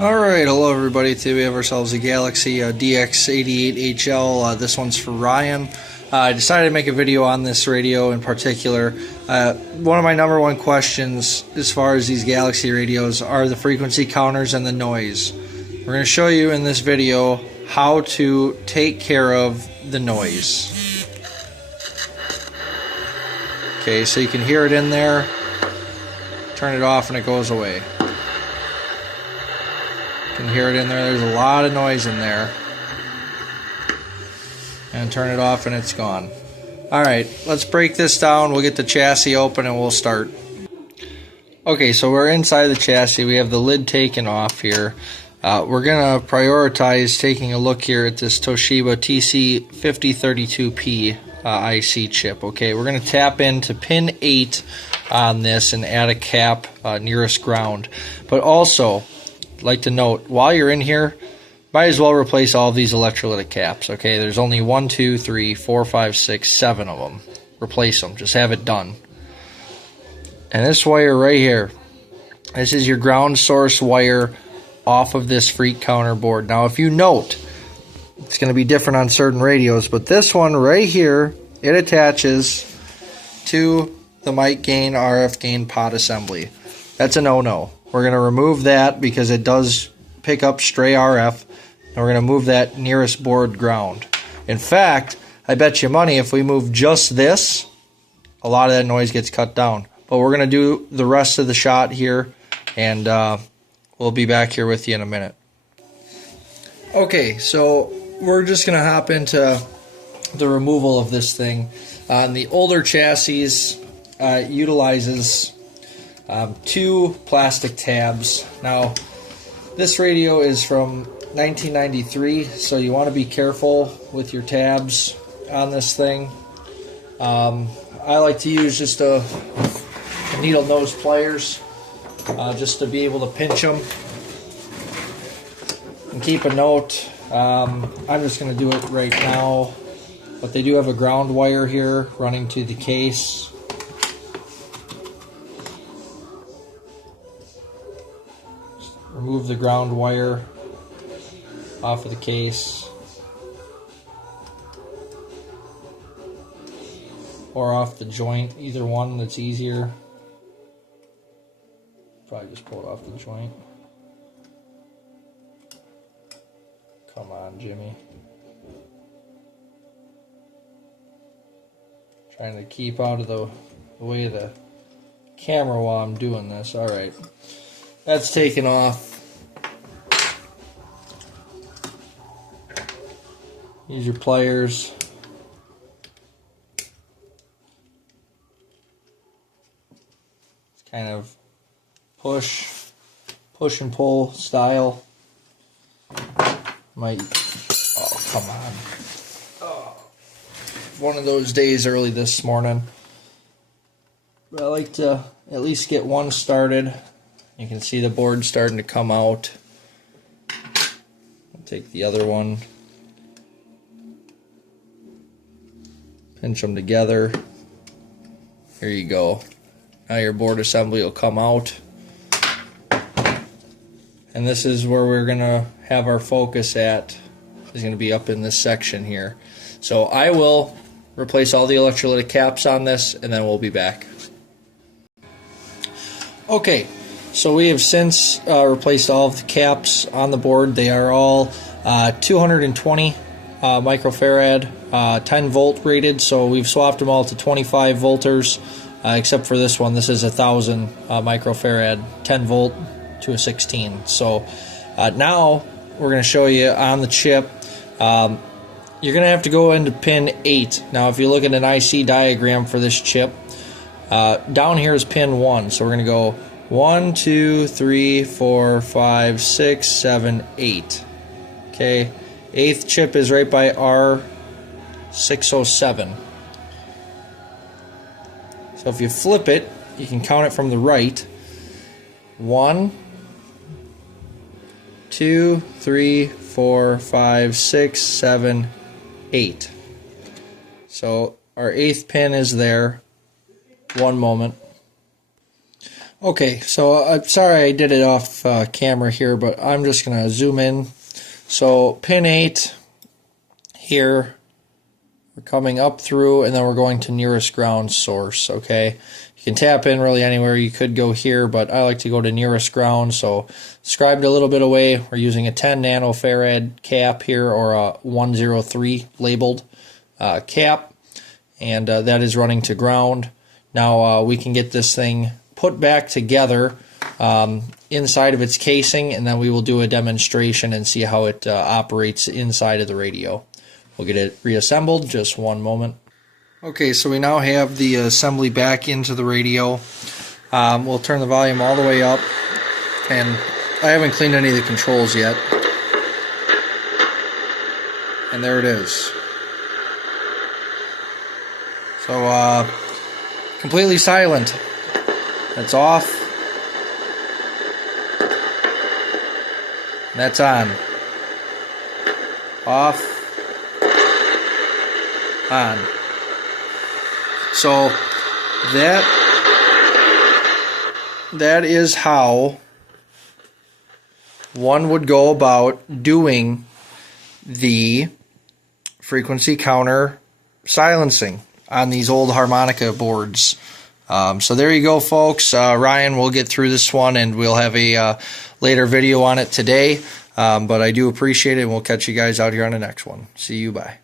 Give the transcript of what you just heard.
Alright, hello everybody. Today we have ourselves a Galaxy DX88HL. This one's for Ryan. I decided to make a video on this radio in particular. One of my number one questions as far as these Galaxy radios are the frequency counters and the noise. We're going to show you in this video how to take care of the noise. Okay, so you can hear it in there. Turn it off and it goes away. You can hear it in there. There's a lot of noise in there. And turn it off and it's gone. Alright, let's break this down. We'll get the chassis open and we'll start. Okay, so we're inside the chassis. We have the lid taken off here. We're going to prioritize taking a look here at this Toshiba TC5032P IC chip. Okay, we're going to tap into pin 8 on this and add a cap nearest ground. But also, I'd like to note, while you're in here, might as well replace all of these electrolytic caps. Okay, there's only 1, 2, 3, 4, 5, 6, 7 of them. Replace them. Just have it done. And this wire right here, this is your ground source wire off of this freak counter board. Now, if you note, it's going to be different on certain radios, but this one right here, it attaches to the mic gain, RF gain pot assembly. That's a no-no. We're going to remove that because it does pick up stray RF, and we're going to move that nearest board ground. In fact, I bet you money if we move just this, a lot of that noise gets cut down. But we're going to do the rest of the shot here, and we'll be back here with you in a minute. Okay, so we're just going to hop into the removal of this thing. The older chassis utilizes 2 plastic tabs. Now, this radio is from 1993, so you want to be careful with your tabs on this thing. I like to use just a needle nose pliers just to be able to pinch them. And keep a note, I'm just going to do it right now, but they do have a ground wire here running to the case. Remove the ground wire off of the case, or off the joint, either one that's easier. Probably just pull it off the joint. Come on, Jimmy. Trying to keep out of the way of the camera while I'm doing this. Alright. That's taken off. Use your pliers. It's kind of push and pull style. Oh, come on. Oh, one of those days early this morning. But I like to at least get one started. You can see the board starting to come out. I'll take the other one. Pinch them together. Here you go. Now your board assembly will come out. And this is where we're going to have our focus at. Is going to be up in this section here. So I will replace all the electrolytic caps on this, and then we'll be back. Okay. So we have since replaced all of the caps on the board. They are all 220 microfarad, 10 volt rated. So we've swapped them all to 25 volters, except for this one. This is 1000 microfarad, 10 volt to a 16. So now we're going to show you on the chip. You're going to have to go into pin 8. Now if you look at an IC diagram for this chip, down here is pin 1. So we're going to go 1, 2, 3, 4, 5, 6, 7, 8. Okay, 8th chip is right by R607. So if you flip it, you can count it from the right. 1, 2, 3, 4, 5, 6, 7, 8. So our 8th pin is there. One moment. Okay, so I'm sorry I did it off camera here, but I'm just going to zoom in. So pin 8 here, we're coming up through, and then we're going to nearest ground source, okay? You can tap in really anywhere. You could go here, but I like to go to nearest ground, so scribed a little bit away. We're using a 10 nanofarad cap here, or a 103 labeled cap, and that is running to ground. Now we can get this thing put back together inside of its casing, and then we will do a demonstration and see how it operates inside of the radio. We'll get it reassembled. Just one moment. Okay, so we now have the assembly back into the radio. We'll turn the volume all the way up, and I haven't cleaned any of the controls yet. And there it is. So completely silent. That's off. That's on. Off. On. So that is how one would go about doing the frequency counter silencing on these old harmonica boards. So there you go, folks. Ryan will get through this one, and we'll have a later video on it today. But I do appreciate it, and we'll catch you guys out here on the next one. See you. Bye.